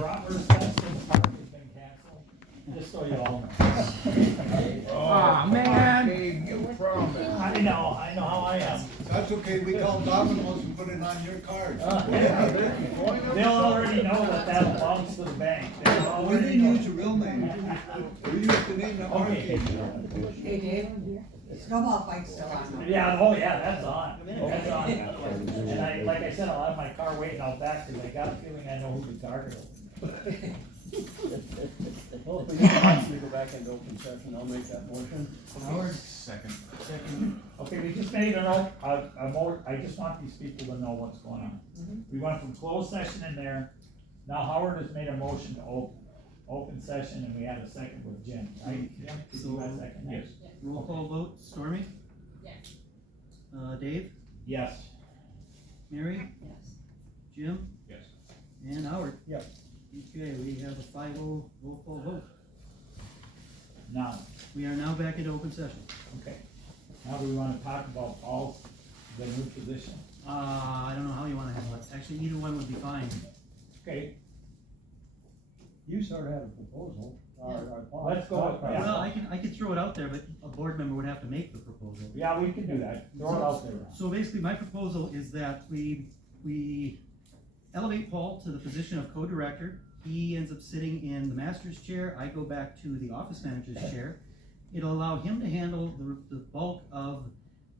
barometer Stetson Park has been canceled, just so you all know. Aw, man. Hey, you promised. I know how I am. That's okay, we call Domino's and put it on your card. They'll already know that belongs to the bank. They'll We already didn't know. use your real name. We used the name that Mark Okay. gave you. Hey Dave, snowball fight's still on. Yeah, oh yeah, that's on. That's on. And I, like I said, I'll have my car waiting out back because I got a feeling I know who the target is. Well, if we actually go back into open session, I'll make that motion. Howard? Second. Okay, we just made I just want these people to know what's going on. We went from closed session in there, now Howard has made a motion to open session, and we had a second with Jim, right? Jim, did you have a second? Yes. Roll call vote, Stormy? Yes. Dave? Yes. Mary? Yes. Jim? Yes. And Howard? Yep. Okay, we have a 5-0 roll call vote. Now, We are now back into open session. okay, now do we wanna talk about all the new position? I don't know how you wanna handle it. Actually, either one would be fine. Okay, You sort of have a proposal, Let's go, yeah. Well, I could throw it out there, but a board member would have to make the proposal. yeah, we can do that, throw it out there. So basically, my proposal is that we elevate Paul to the position of co-director. He ends up sitting in the master's chair, I go back to the office manager's chair. It'll allow him to handle the bulk of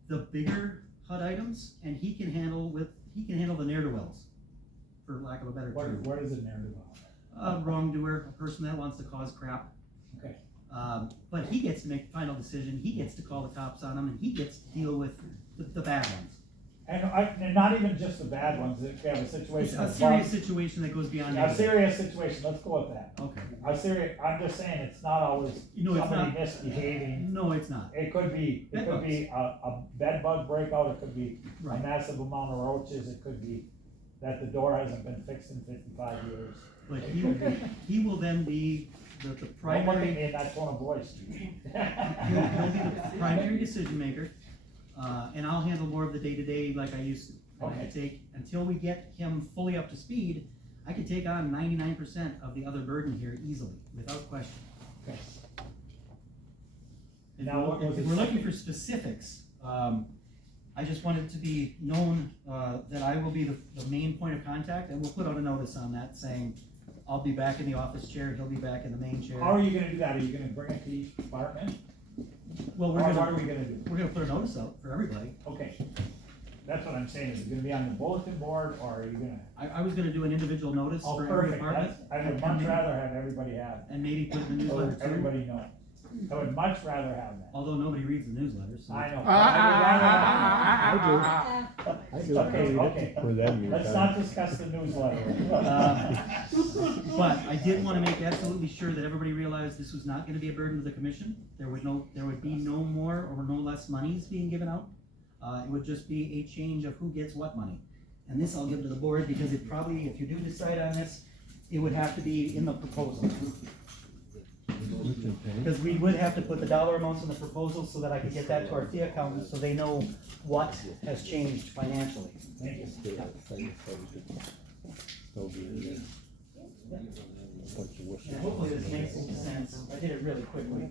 the bigger HUD items, and he can handle the ne'er-do-wells, for lack of a better term. What is it there about? A wrongdoer, a person that wants to cause crap. Okay. But he gets to make the final decision, he gets to call the cops on them, and he gets to deal with the bad ones. And not even just the bad ones, if you have a It's situation. a serious situation that goes beyond A that. serious situation, let's go with that. Okay. I'm just saying, it's not always No, it's somebody not. misbehaving. No, it's not. It could be a bed bug breakout, it could be a Right. massive amount of roaches, it could be that the door hasn't been fixed in 55 years. But he will then be the Don't look at primary, me in that tone of voice. he'll be the primary decision maker, and I'll handle more of the day-to-day like I used to. And I Okay. could take, until we get him fully up to speed, I could take on 99% of the other burden here easily, without question. Okay. If Now, what was if the we're looking second? for specifics, I just wanted to be known, that I will be the main point of contact, and we'll put out a notice on that saying, I'll be back in the office chair, he'll be back in the main chair. How are you gonna do that? Are you gonna bring it to each department? Well, Or we're what are gonna, we gonna do? we're gonna put a notice out for everybody. Okay. That's what I'm saying, is it gonna be on the bulletin board, or are you gonna? I was gonna do an individual notice Oh, for every perfect, department. I would much rather have everybody have, And maybe put it in the so newsletter too, everybody know. I would much rather have that. although nobody reads the newsletter, so. I know. I do. Okay. For them, you're Let's done. not discuss the newsletter. But I did wanna make absolutely sure that everybody realized this was not gonna be a burden to the commission. There would be no more or no less monies being given out. It would just be a change of who gets what money. And this I'll give to the board, because it probably, if you do decide on this, it would have to be in the proposal. Because we would have to put the dollar amounts in the proposal so that I could get that to our fee accountants, so they know what has changed financially. Thank you. And hopefully this makes some sense. I did it really quickly.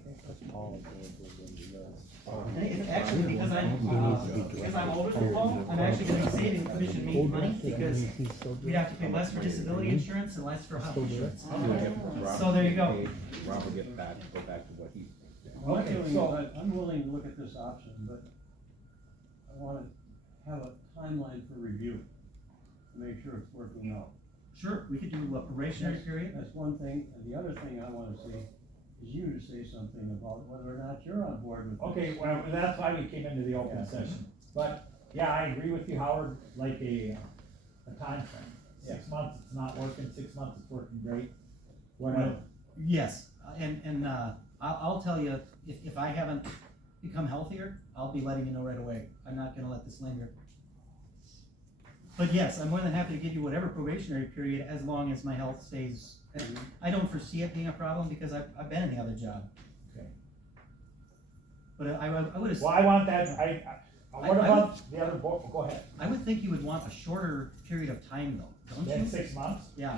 And it's actually, because I'm older than Paul, I'm actually gonna be saving the commission me money, because we have to pay less for disability insurance and less for health insurance. So there you go. Rob will get back, go back to what he. My Okay, feeling so- is I'm willing to look at this option, but I wanna have a timeline for review, to make sure it's working out. Sure, we could do a probationary period. That's one thing, and the other thing I wanna see is you to say something about whether or not you're on board with this. Okay, well, that's why we came into the open session, but, yeah, I agree with you, Howard, like a time frame. 6 months, it's not working, 6 months, it's working great, whatever. Yes, and I'll tell you, if I haven't become healthier, I'll be letting you know right away. I'm not gonna let this linger. But yes, I'm more than happy to give you whatever probationary period, as long as my health stays. I don't foresee it being a problem, because I've been in the other job. Okay. But I would, Well, I want that, what I about the other board, go ahead, I would think you would want a shorter period of time though, don't then you? 6 months? Yeah,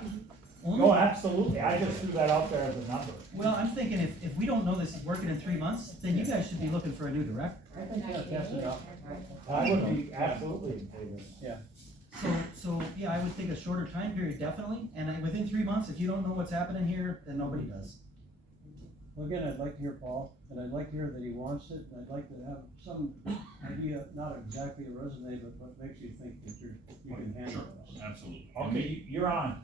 No, absolutely, I just threw that out there as a number. Well, I'm thinking if we don't know this is working in 3 months, then you guys should be looking for a new director. I think that's enough. I would be absolutely in favor. So, yeah, I would think a shorter time period, definitely, and within 3 months, if you don't know what's happening here, then nobody does. Well, again, I'd like to hear Paul, and I'd like to hear that he wants it, and I'd like to have some idea, not exactly a resume, but what makes you think that you can handle this. Absolutely. Okay, you're on.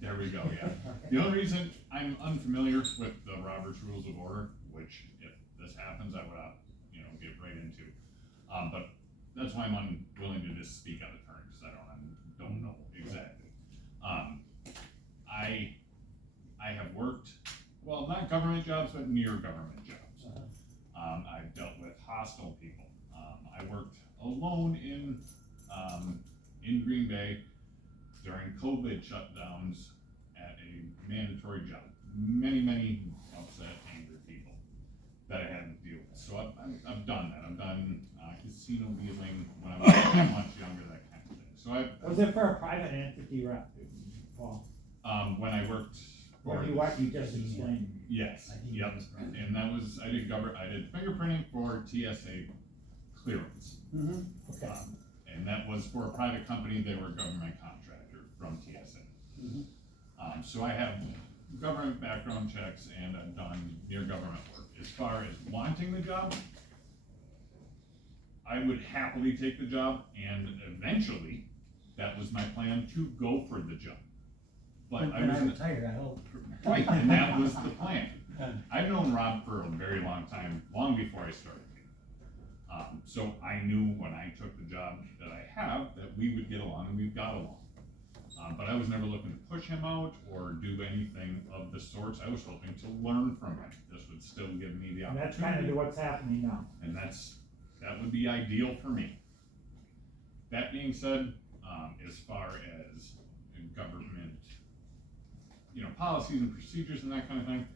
There we go, yeah. The only reason I'm unfamiliar with the Robert's Rules of Order, which if this happens, I would, get right into. But that's why I'm unwilling to just speak out of turn, because I don't know exactly. I have worked, well, not government jobs, but near government jobs. I've dealt with hostile people. I worked alone in Green Bay during COVID shutdowns at a mandatory job. Many upset, angry people that I had to deal with. So I've done that. I've done casino dealing when I was much younger, that kind of thing. So Was it for a private entity, Paul? when I worked for What you just explained? yes, yep, and that was I did fingerprinting for TSA clearance. Okay. And that was for a private company. They were a government contractor from TSA. So I have government background checks and I've done near government work. As far as wanting the job, I would happily take the job, and eventually that was my plan to go for the job. But When I retire, I hope. right, and that was the plan. I've known Rob for a very long time, long before I started. So I knew when I took the job that I have that we would get along, and we've got along. But I was never looking to push him out or do anything of the sorts. I was hoping to learn from him. This would still give me the And that's opportunity. kind of what's happening now. And that would be ideal for me. That being said, as far as government, policies and procedures and that kind of thing,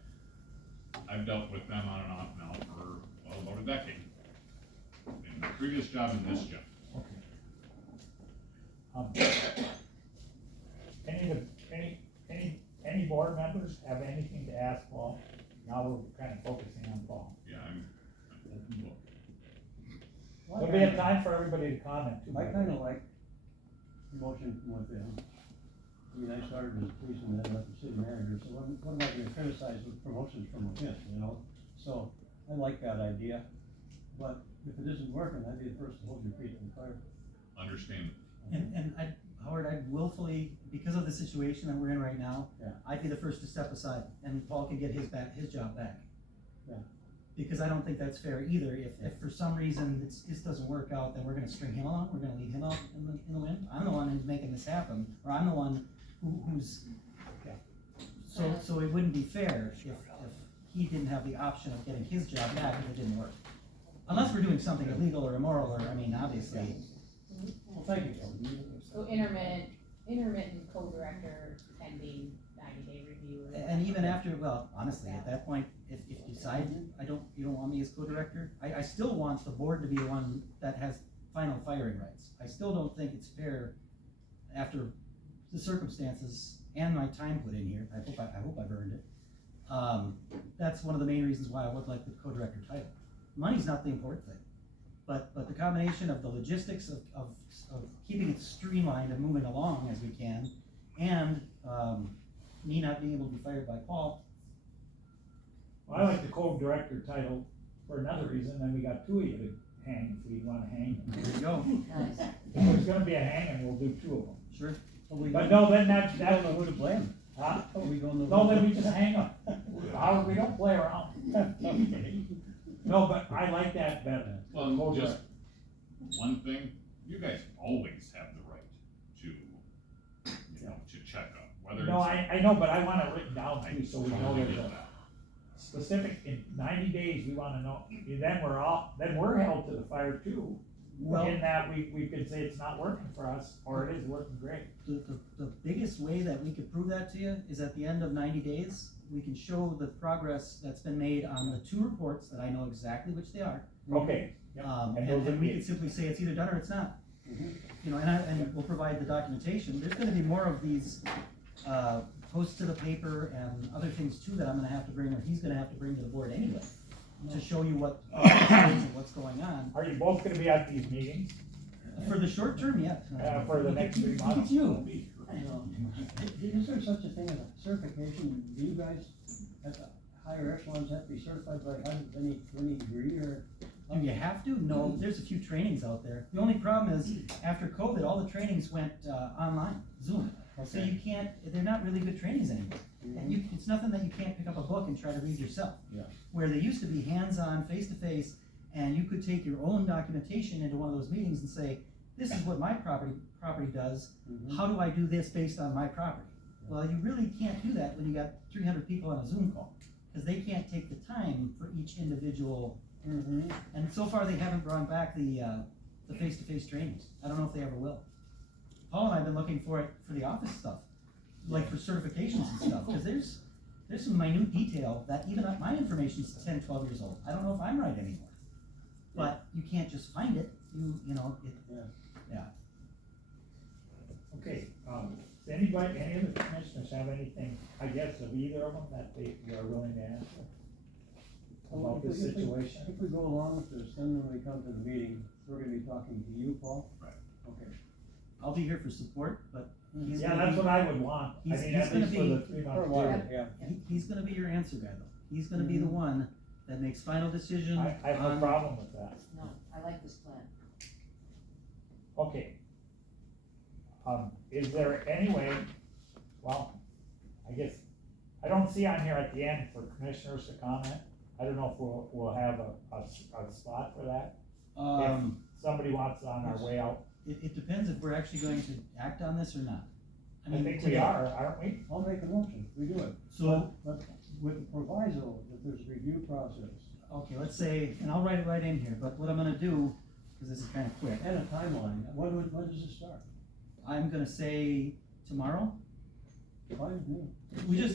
I've dealt with them on and off now for, well, about a decade. In my previous job and this job. Any board members have anything to ask Paul? Now we're kind of focusing on Paul. Yeah, I'm open book. There'll be a time for everybody to comment too. I kinda like promotion from within. I mean, I started as a policeman, then went to city manager, so what am I gonna criticize with promotions from within, So, I like that idea, but if it isn't working, I'd be the first to hold your feet to the fire. Understand. And Howard, I'd willfully, because of the situation that we're in right now, Yeah. I'd be the first to step aside, and Paul can get his job back. Yeah. Because I don't think that's fair either. If for some reason this doesn't work out, then we're gonna string him along, we're gonna leave him out in the wind. I'm the one who's making this happen, or I'm the one who's, so it wouldn't be fair if he didn't have the option of getting his job back if it didn't work. Unless we're doing something illegal or immoral, or, obviously. Well, thank you. So intermittent co-director pending 90-day review. And even after, well, honestly, at that point, if you decide you don't want me as co-director, I still want the board to be the one that has final firing rights. I still don't think it's fair after the circumstances and my time put in here. I hope I've earned it. That's one of the main reasons why I would like the co-director title. Money's not the important thing, but the combination of the logistics of keeping it streamlined and moving along as we can, and me not being able to be fired by Paul. Well, I like the co-director title for another reason, then we got two of you to hang, if we wanna hang. There you go. If there's gonna be a hanging, we'll do two of them. Sure. But no, then I don't know who to blame. huh? We don't know. No, then we just hang them. Howard, we don't play around. No, but I like that better. Well, just one thing, you guys always have the right to check up, whether No, it's. I know, but I want it written down too, so we know totally there's get a that. specific, in 90 days, we wanna know, then we're held to the fire too. Well, In that we could say it's not working for us, or it is working great. the biggest way that we could prove that to you is at the end of 90 days, we can show the progress that's been made on the two reports that I know exactly which they are. Okay. Yep. And And those are we the- could simply say it's either done or it's not. Mhm. And we'll provide the documentation. There's gonna be more of these, post to the paper and other things too that I'm gonna have to bring, or he's gonna have to bring to the board anyway, to show you what, what's going on. Are you both gonna be at these meetings, For the short term, yeah. for the next 3 Look at months? you. Is there such a thing as a certification? Do you guys at the higher echelons have to be certified by any degree or? Do you have to? No, there's a few trainings out there. The only problem is, after COVID, all the trainings went, online, Zoom. So you can't, they're not really good trainings anymore. And it's nothing that you can't pick up a book and try to read yourself. Yeah. Where they used to be hands-on, face-to-face, and you could take your own documentation into one of those meetings and say, this is what my property does, how do I do this based on my property? Well, you really can't do that when you got 300 people on a Zoom call, because they can't take the time for each individual. And so far, they haven't brought back the face-to-face trainings. I don't know if they ever will. Paul and I have been looking for it for the office stuff, like for certifications and stuff, because there's some minute detail that even my information's 10, 12 years old. I don't know if I'm right anymore. But you can't just find it, you know, yeah. Okay, does anybody, any of the commissioners have anything, I guess, of either of them that they are willing to answer about this situation? If we go along with this, then when we come to the meeting, we're gonna be talking to you, Paul? Right. Okay. I'll be here for support, but he's Yeah, gonna that's be, what I would want, I he's- mean, he's at gonna least for be- the 3 For a months. while, period. yeah. he's gonna be your answer guy though. He's gonna be the one that makes final decision I have no on- problem with that. No, I like this plan. Okay. Is there any way, well, I guess, I don't see on here at the end for commissioners to comment. I don't know if we'll have a spot for that. If somebody wants on our way out, It depends if we're actually going to act on this or not. I mean, think we today. are, aren't we? I'll make a motion, we do it. So, But with the proviso that there's a review process okay, let's say, and I'll write it right in here, but what I'm gonna do, because this is kind of quick, and a timeline, when does it start? I'm gonna say tomorrow. Fine with me. We just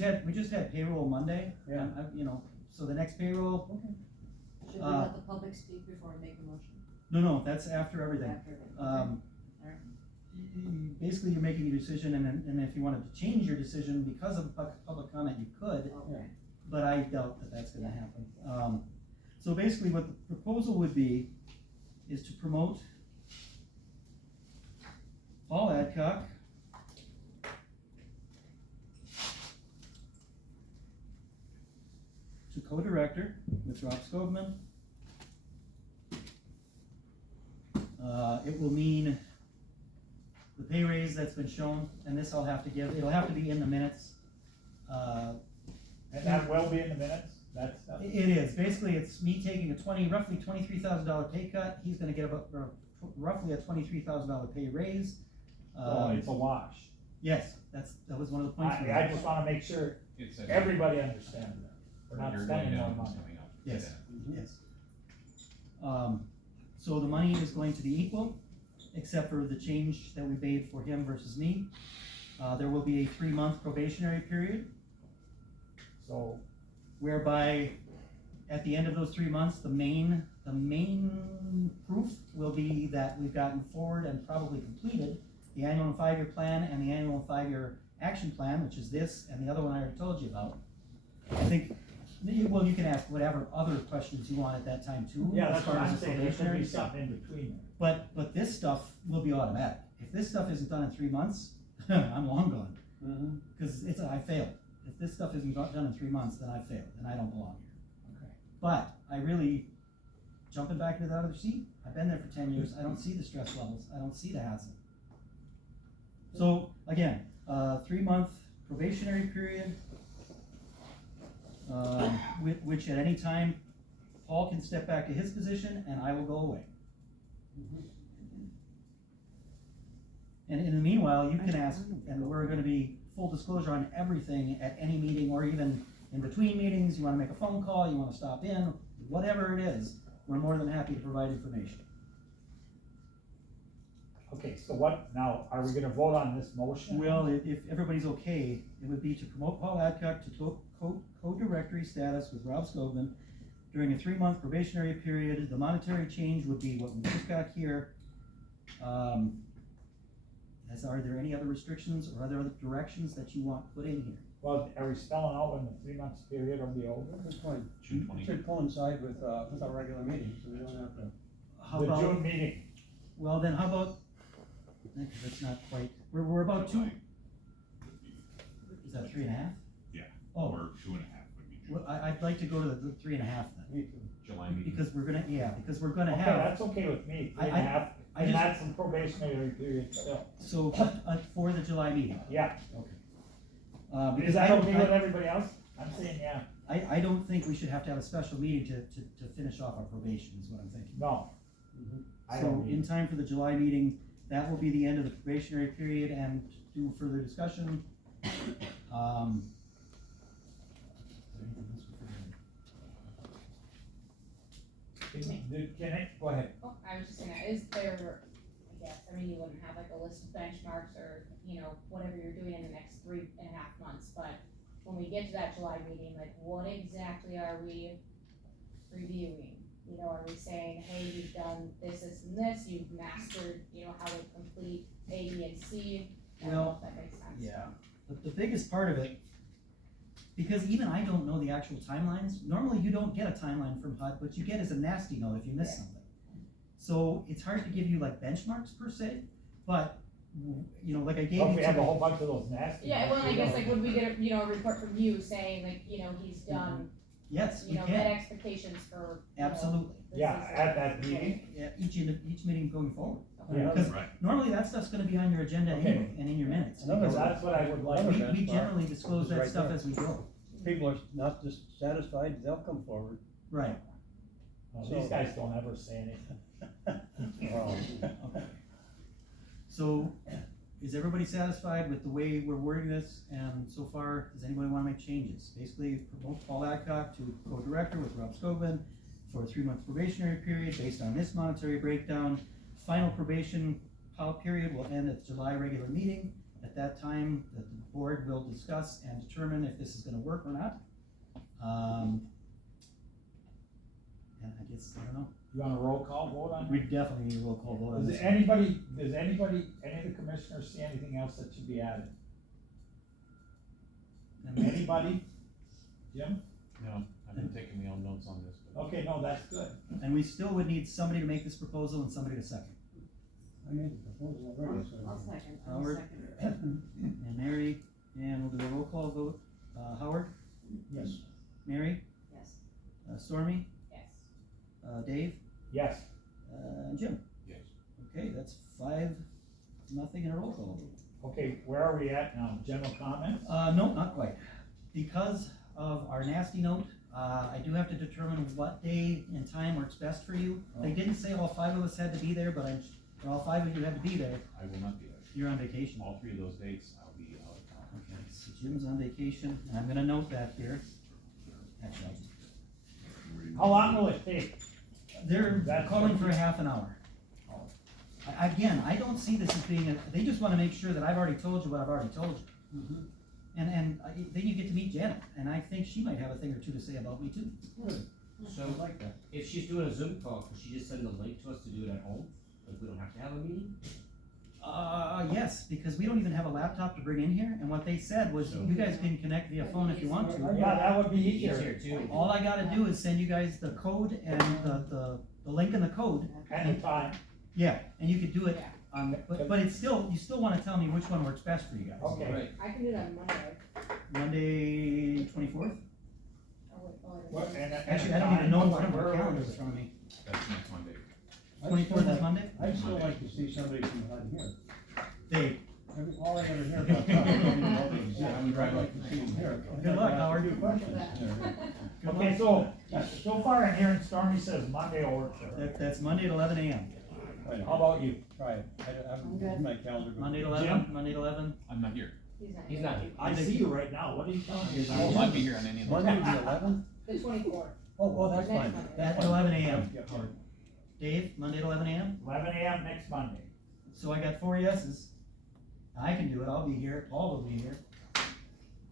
had payroll Monday. Yeah. You know, so the next payroll, Should we Uh, let the public speak before we make a motion? no, that's after everything. After, okay. Basically, you're making a decision, and if you wanted to change your decision because of public comment, you could, Okay. but I doubt that that's gonna happen. So basically, what the proposal would be is to promote Paul Adcock to co-director with Rob Skogman. It will mean the pay raise that's been shown, and this I'll have to give, it'll have to be in the minutes. And that will be in the minutes, that's, It is, basically, it's me taking a roughly $23,000 pay cut, he's gonna get about roughly a $23,000 pay raise. so it's a wash. Yes, that was one of the points. we I made. just wanna make sure It's a- everybody understands that, we're not You're spending going more down, money. it's coming up. Yes, Yeah. yes. So the money is going to be equal, except for the change that we made for him versus me. There will be a 3-month probationary period, So, whereby at the end of those 3 months, the main proof will be that we've gotten forward and probably completed the annual and 5-year plan and the annual and 5-year action plan, which is this and the other one I already told you about. I think, well, you can ask whatever other questions you want at that time too. yeah, as that's far what as I'm the saying, there could probationary be stuff. something in between there. But this stuff will be automatic. If this stuff isn't done in 3 months, I'm long gone, because I failed. If this stuff isn't done in 3 months, then I failed, and I don't belong here. Okay. But I really, jumping back into the other seat, I've been there for 10 years, I don't see the stress levels, I don't see the hassle. So, again, 3-month probationary period, which at any time, Paul can step back to his position and I will go away. And in the meanwhile, you can ask, and we're gonna be full disclosure on everything at any meeting, or even in between meetings, you wanna make a phone call, you wanna stop in, whatever it is, we're more than happy to provide information. Okay, so what, now, are we gonna vote on this motion? Well, if everybody's okay, it would be to promote Paul Adcock to co-directory status with Rob Skogman during a 3-month probationary period. The monetary change would be what we just got here. Are there any other restrictions or other directions that you want put in here? Well, are we spelling out when the 3 months period will be over? Good point. June 20. It should coincide with our regular meeting, so we don't have to. How The about, June meeting, well then, how about, that's not quite, we're about two, July is that 3.5? Yeah. Oh, Or 2.5 would be June. well, I'd like to go to the 3.5 then, Me too. July meeting. because we're gonna okay, have, that's okay with me, I- 3.5, I and just- that's some probationary period still, so, for the July meeting. yeah. Okay. Is Because that okay with everybody else? I'm saying, yeah, I don't think we should have to have a special meeting to finish off our probation, is what I'm thinking. no. I So don't in need, time for the July meeting, that will be the end of the probationary period and do further discussion. can it, go ahead. Oh, I was just gonna, is there, I guess, I mean, you wouldn't have like a list of benchmarks or, you know, whatever you're doing in the next 3.5 months, but when we get to that July meeting, like, what exactly are we reviewing? You know, are we saying, hey, you've done this, this, and this, you've mastered, you know, how to complete A, B, and C? I don't know Well, if that makes sense. Yeah, the biggest part of it, because even I don't know the actual timelines, normally you don't get a timeline from HUD, what you get is a nasty note if you miss something. So it's hard to give you like benchmarks per se, but, you know, like I gave Well, you if we have a today- whole bunch of those nasty. Yeah, ones, well, I we guess don't- like, would we get a, you know, a report from you saying like, you know, he's done, Yes, we you know, can, met expectations for, you know, absolutely, this Yeah, is- at that meeting, yeah, each meeting going forward. yeah, Because Right. normally that stuff's gonna be on your agenda Okay. anyway, and in your minutes. Another because that's what I would like. We benchmark generally disclose is that right stuff there. as we go. People are not dissatisfied, they'll come forward. Right. Well, these guys don't ever say anything. Well, Okay. So, is everybody satisfied with the way we're wording this, and so far, does anybody wanna make changes? Basically, promote Paul Adcock to co-director with Rob Skogman for a 3-month probationary period based on this monetary breakdown. Final probation period will end at the July regular meeting. At that time, the board will discuss and determine if this is gonna work or not. And I guess, I don't know, You want a roll call vote on we it? definitely need a roll call vote on Does this. any of the commissioners see anything else that should be added? Anybody? Jim? No, I've been taking my own notes on this, but Okay, no, that's good. And we still would need somebody to make this proposal and somebody to second. I made the proposal already, so. I'll second, Howard? And Mary, and we'll do a roll call vote. Howard? Yes. Mary? Yes. Stormy? Yes. Dave? Yes, And Jim? yes. Okay, that's 5-0 in a roll call vote. okay, where are we at now? General comments? No, not quite. Because of our nasty note, I do have to determine what day and time works best for you. They didn't say all 5 of us had to be there, but all 5 of you had to be there. I will not be there. You're on vacation. All 3 of those dates, I'll be out of town. Okay, so Jim's on vacation, and I'm gonna note that here. Actually, I'll just- How long will it take? they're That's calling what- for a half an hour. Again, I don't see this as being, they just wanna make sure that I've already told you what I've already told you. And then you get to meet Janet, and I think she might have a thing or two to say about me too. So, I like that. if she's doing a Zoom call, could she just send the link to us to do it at home? Like, we don't have to have a meeting? Yes, because we don't even have a laptop to bring in here, and what they said was, you guys can connect via phone if you want to. Yeah, that would be easier. Easier too. All I gotta do is send you guys the code and the link and the code. And the time, Yeah, and you could do it, Yeah. but it's still, you still wanna tell me which one works best for you guys. okay. Right. I can do that Monday. Monday 24th? Oh, wait, oh, I What, don't- and Actually, I don't even know what my calendar is in front of me. That's next Monday. 24th is Monday? I'd still like to see somebody from HUD here. Dave, All I ever hear about HUD, I'm I'd like to see him here. Good luck, Howard. A few questions. good Okay, luck. so far in here, and Stormy says Monday will work for her. That's Monday at 11 a.m. Wait, How about you? Try it. I'm good. My calendar. Monday at 11, Monday at 11. I'm not here. He's not here. here. I see you right now, what are you telling me? I will not be here on any of those. Monday the 11th? The 24th. Oh, that's Next fine. Monday. At 11 a.m. Yep. Dave, Monday at 11 a.m. 11 a.m. next Monday. So I got 4 yeses. I can do it, I'll be here, Paul will be here.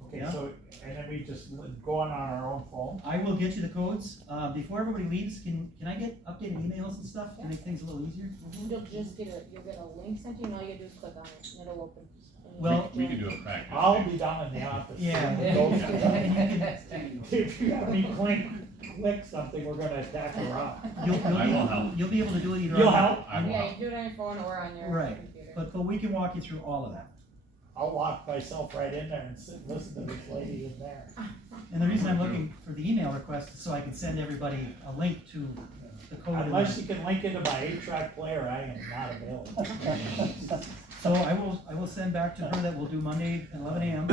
Okay, Yeah. so, and then we just go on our own phone? I will get you the codes, before everybody leaves, can I get updated emails and stuff to make things a little easier? You'll just get you'll get a link sent to you, and all you do is click on it, and it'll open. Well, We can do a practice. I'll be down in the office. Yeah. If you have me click something, we're gonna attack her up. I will help. You'll be able to do it either. You'll on- help? I will Yeah, help. you do it on your phone or on your Right. computer. But we can walk you through all of that. I'll lock myself right in there and sit and listen to this lady in there. And the reason I'm looking for the email request is so I can send everybody a link to the code. Unless you can link into my 8-track player, I am not available. So I will send back to her that we'll do Monday at 11 a.m.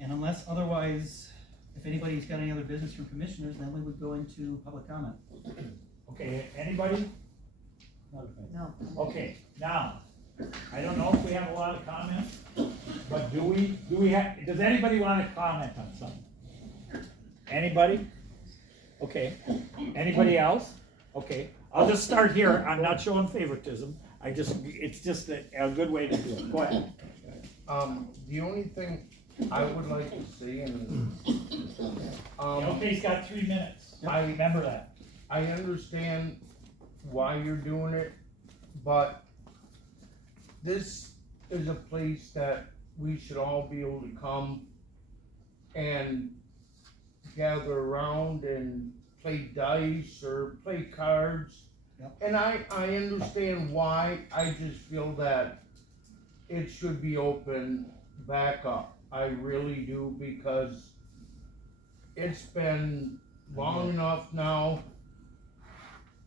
And unless otherwise, if anybody's got any other business from commissioners, then we would go into public comment. Okay, anybody? Not a fan. No. Okay, now, I don't know if we have a lot of comments, but do we have, does anybody wanna comment on something? Anybody? Okay, anybody else? Okay, I'll just start here, I'm not showing favoritism, it's just a good way to do it, go ahead. The only thing I would like to see, and, Okay, got 3 minutes, I- remember that. I understand why you're doing it, but this is a place that we should all be able to come and gather around and play dice or play cards. Yep. And I understand why, I just feel that it should be open back up. I really do, because it's been long enough now.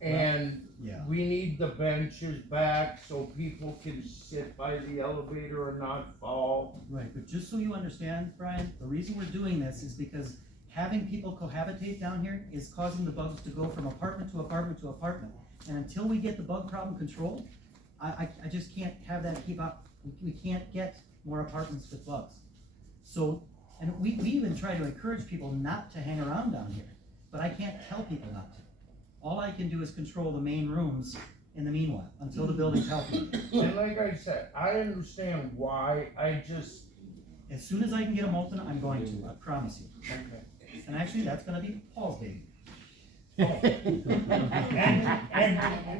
And Yeah. we need the benches back so people can sit by the elevator and not fall. Right, but just so you understand, Brian, the reason we're doing this is because having people cohabitate down here is causing the bugs to go from apartment to apartment to apartment. And until we get the bug problem controlled, I just can't have that keep up. We can't get more apartments with bugs. So, and we even try to encourage people not to hang around down here, but I can't tell people not to. All I can do is control the main rooms in the meanwhile, until the building's healthy. And like I said, I understand why, I just, As soon as I can get them open, I'm going to, I promise you. And actually, that's gonna be Paul's baby. And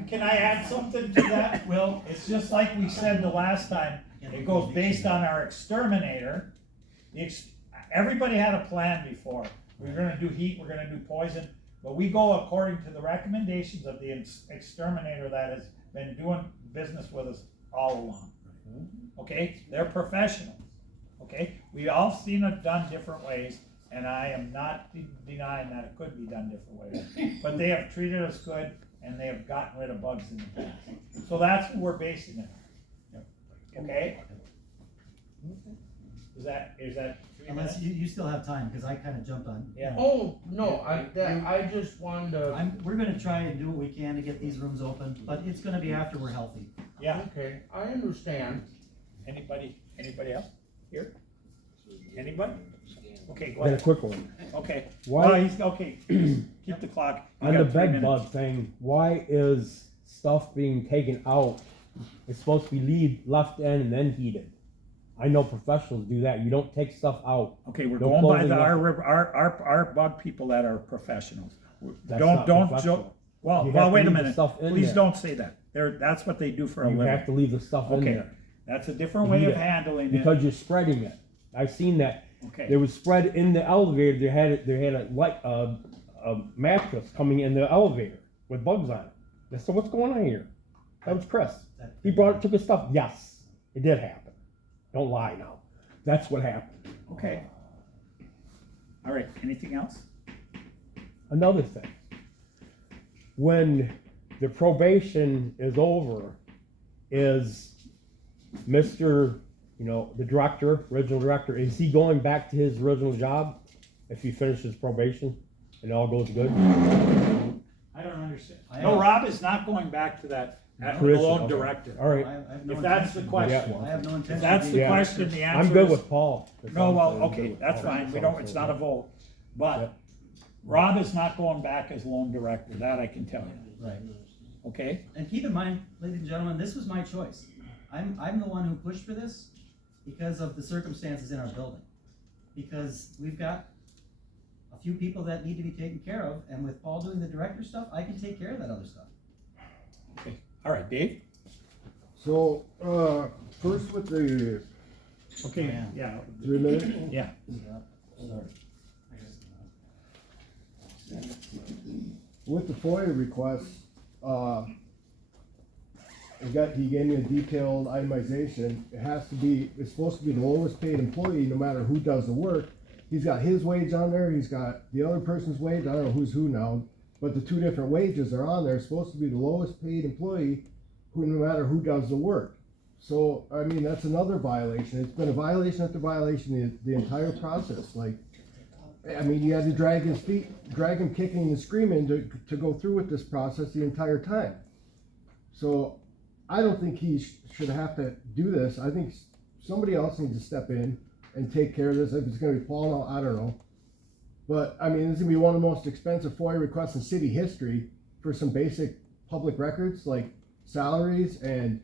can I add something to that? Well, it's just like we said the last time, it goes based on our exterminator. Everybody had a plan before, we were gonna do heat, we're gonna do poison, but we go according to the recommendations of the exterminator that has been doing business with us all along. Okay, they're professionals, okay? We all seen it done different ways, and I am not denying that it could be done different ways. But they have treated us good, and they have gotten rid of bugs in the past. So that's what we're basing it on. Okay? Is that 3 minutes? Unless you still have time, because I kinda jumped on. Yeah. oh, no, I just wanted to, We're gonna try and do what we can to get these rooms open, but it's gonna be after we're healthy. Yeah, okay, I understand. anybody else here? Anybody? Okay, go Got a ahead. quick one. Okay. Why- Well, he's, okay, keep the clock. You On the got 3 bed minutes. bug thing, why is stuff being taken out? It's supposed to be left in and then heated. I know professionals do that. You don't take stuff out. Okay, we're No going by clothing, our bug people that are professionals. That's Don't not joke. professional. Well, You have to wait a leave the minute. stuff in Please there. don't say that. That's what they do for a You living. have to leave the stuff in Okay, there that's a different way Heat of it. handling it. because you're spreading it. I've seen that. Okay, There was spread in the elevator. They had a mattress coming in the elevator with bugs on it. I said, "What's going on here?" That was Chris. He took his stuff. Yes, it did happen. Don't lie now. That's what happened. okay. All right, anything else? Another thing, when the probation is over, is Mr., the director, original director, is he going back to his original job if he finishes probation and all goes good? I don't understand. I No, have- Rob is not going back to that Chris, alone okay. director. All right. I have no If that's the intention- question. Yeah. I have no intention. If that's of the being- question, the answer is. I'm good with Paul. That's No, all I'm well, saying. I'm okay, good with that's Paul. fine, That's all I'm it's saying. not a vote, but Rob is not going back as loan director, that I can tell you, Right. okay? And keep in mind, ladies and gentlemen, this was my choice. I'm the one who pushed for this, because of the circumstances in our building. Because we've got a few people that need to be taken care of, and with Paul doing the director stuff, I can take care of that other stuff. Okay, all right, Dave? So, first with the Okay, yeah, 3 minutes, yeah. with the FOIA request, he gave me a detailed itemization. It's supposed to be the lowest paid employee, no matter who does the work. He's got his wage on there, he's got the other person's wage, I don't know who's who now, but the two different wages are on there. It's supposed to be the lowest paid employee, who, no matter who does the work. So, I mean, that's another violation. It's been a violation after violation the entire process. Like, I mean, you had to drag him kicking and screaming to go through with this process the entire time. So, I don't think he should have to do this. I think somebody else needs to step in and take care of this. If it's gonna be Paul, I don't know. But, I mean, this is gonna be one of the most expensive FOIA requests in city history for some basic public records, like salaries and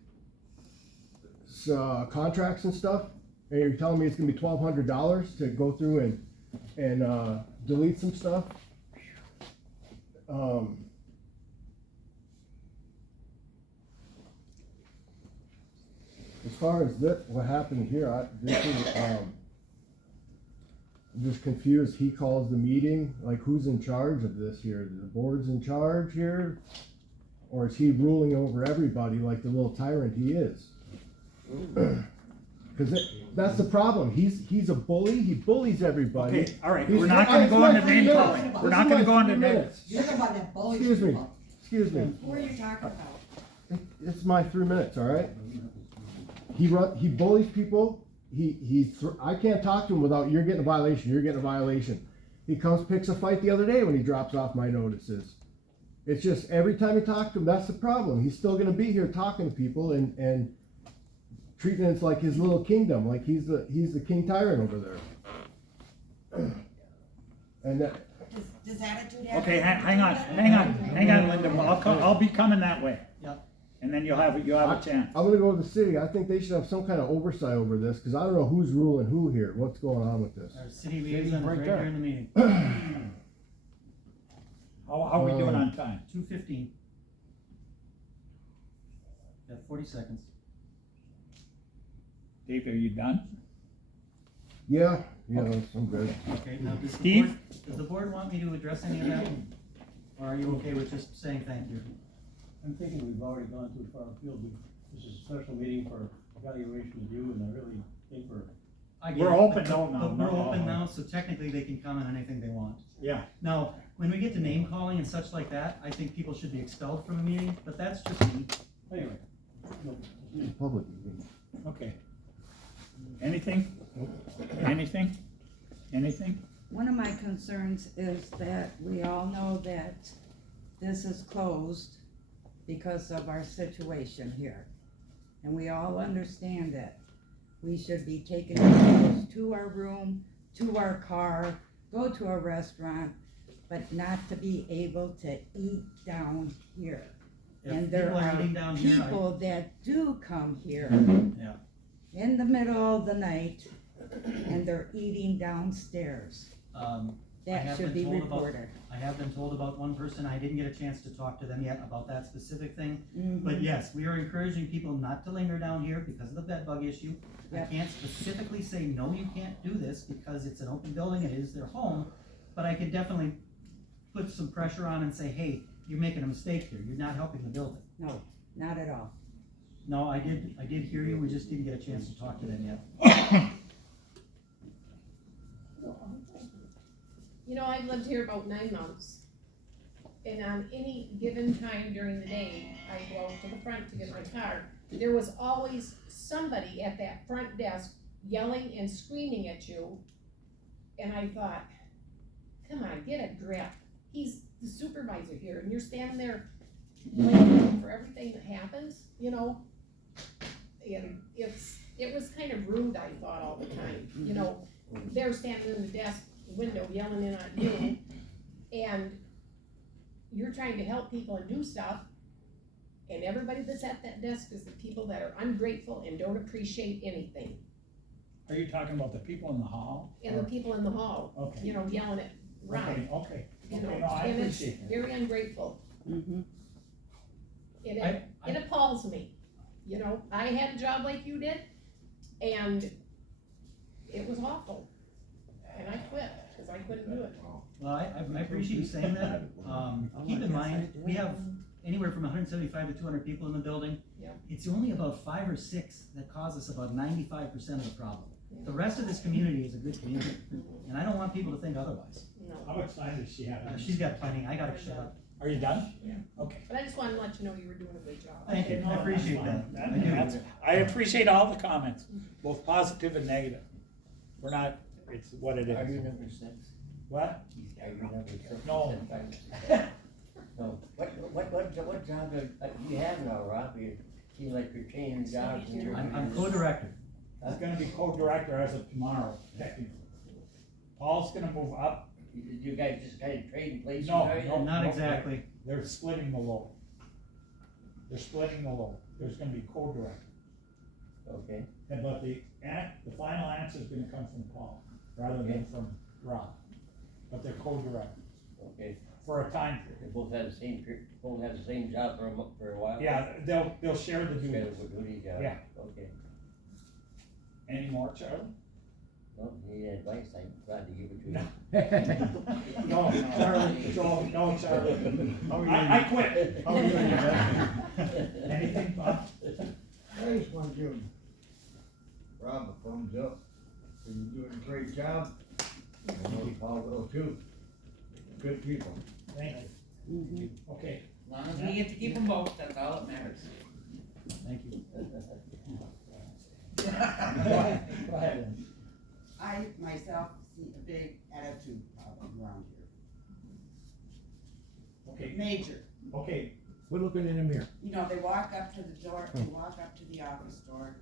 contracts and stuff. And you're telling me it's gonna be $1,200 to go through and delete some stuff? As far as what happened here, I'm just confused. He calls the meeting, like, who's in charge of this here? The board's in charge here? Or is he ruling over everybody like the little tyrant he is? Because that's the problem. He's a bully. He bullies everybody. Okay, all right, we're not gonna go into name calling. We're not gonna go into name. You're the one that bullies Excuse me, people. excuse me. Who are you talking about? It's my 3 minutes, all right? He bullies people. I can't talk to him without, you're getting a violation, you're getting a violation. He comes, picks a fight the other day when he drops off my notices. It's just every time you talk to him, that's the problem. He's still gonna be here talking to people and treating it like his little kingdom, like he's the king tyrant over there. And that, Does attitude have? Okay, hang on, Linda, I'll be coming that way. Yep. And then you'll have a chance. I'm gonna go to the city. I think they should have some kind of oversight over this, because I don't know who's ruling who here. What's going on with this? Our city liaison is right there in the meeting. How are we doing on time? 2:15. Got 40 seconds. Dave, are you done? Yeah, I'm good. Okay, now does Steve? the board want me to address any of that? Or are you okay with just saying thank you? I'm thinking we've already gone too far afield. This is a special meeting for evaluation of you, and I really think I get We're it, open but- now, but no, We're no. open now, so technically they can comment on anything they want. Yeah. Now, when we get to name calling and such like that, I think people should be expelled from a meeting, but that's just me. anyway. Public meeting. Okay. Anything? Anything? Anything? One of my concerns is that we all know that this is closed because of our situation here. And we all understand that we should be taking clothes to our room, to our car, go to a restaurant, but not to be able to eat down here. If And there people are are eating down here, people that do come here Yeah. in the middle of the night and they're eating downstairs. I That have should been be told about- reported. I have been told about one person, I didn't get a chance to talk to them yet about that specific thing. Mhm. But yes, we are encouraging people not to linger down here because of the bed bug issue. I Yep. can't specifically say, no, you can't do this because it's an open building, it is their home. But I could definitely put some pressure on and say, hey, you're making a mistake here, you're not helping the building. No, not at all. No, I did hear you, we just didn't get a chance to talk to them yet. You know, I've lived here about 9 months, and on any given time during the day, I go out to the front to get my car. There was always somebody at that front desk yelling and screaming at you, and I thought, come on, get a grip. He's the supervisor here, and you're standing there blaming him for everything that happens, you know? And it was kind of rude, I thought, all the time, you know? They're standing in the desk window yelling in on you, and you're trying to help people and do stuff, and everybody that's at that desk is the people that are ungrateful and don't appreciate anything. Are you talking about the people in the hall? and the people in the hall, Okay. you know, yelling at Ron, Okay, you know, okay, no, I and it's appreciate that. very ungrateful. Mm-hmm. It appalls me, you know, I had a job like you did, and it was awful, and I quit, cause I couldn't do it. Well, I appreciate you saying that. Keep in mind, we have anywhere from 175 to 200 people in the building. Yeah. It's only about 5 or 6 that cause us about 95% of the problem. The rest of this community is a good community, and I don't want people to think otherwise. No, How much time does she have? She's got plenty, I gotta shut up. Are you done? Yeah. Okay. but I just wanted to let you know you were doing a good job. Thank you, I appreciate that. I do. I appreciate all the comments, both positive and negative. We're not, it's what it is. Are you number 6? What? Are you number 6? No. No, what job do you have now, Rob? You seem like you're changing jobs and you're. I'm co-director. He's gonna be co-director as of tomorrow, technically. Paul's gonna move up. You guys just kind of trading places? No, are you? no. Not exactly. They're splitting the load. They're splitting the load. There's gonna be co-director. Okay, But the final answer is gonna come from Paul, rather than from Rob. But they're co-directors okay. for a time period. They both have the same job for a while? Yeah, they'll share the Share duties. the duties, yeah. Yeah. Okay. Any more, Charlie? No, you need advice, I'm glad to give it to you. No, Charlie, no, Charlie. I quit. How are you doing investing? Anything, Bob? I just want to give Rob a thumbs up, for you doing a great job. I know Paul will too. Good people. Thank you. Okay, As long as we get to keep them both, that's all that matters. thank you. Go ahead. Go ahead. I myself see a big attitude problem around here. Okay, Major. okay, We're looking in the mirror. You know, they walk up to the door, they walk up to the office door,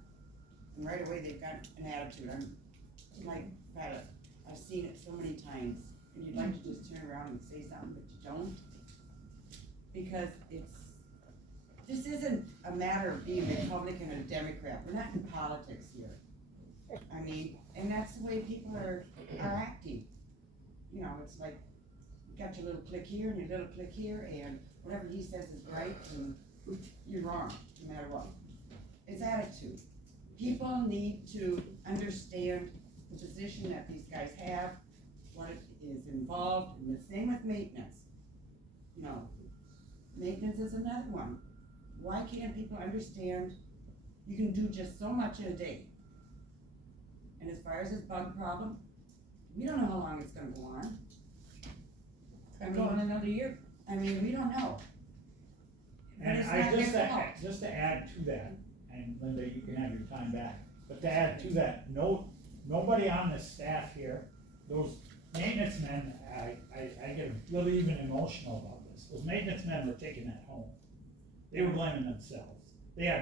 and right away they've got an attitude. I'm like, I've seen it so many times, and you'd like to just turn around and say something, but you don't. Because this isn't a matter of being Republican or Democrat. We're not in politics here. I mean, and that's the way people are acting. You know, it's like, you got your little click here and your little click here, and whatever he says is right, and you're wrong, no matter what. It's attitude. People need to understand the position that these guys have, what it is involved, and the same with maintenance. You know, maintenance is another one. Why can't people understand you can do just so much in a day? And as far as this bug problem, we don't know how long it's gonna go on. Go on another year. I mean, we don't know. But and it's I not their fault. just to add to that, and Linda, you can have your time back, but to add to that, nobody on the staff here, those maintenance men, I get a little even emotional about this. Those maintenance men were taking that home. They were blaming themselves. They had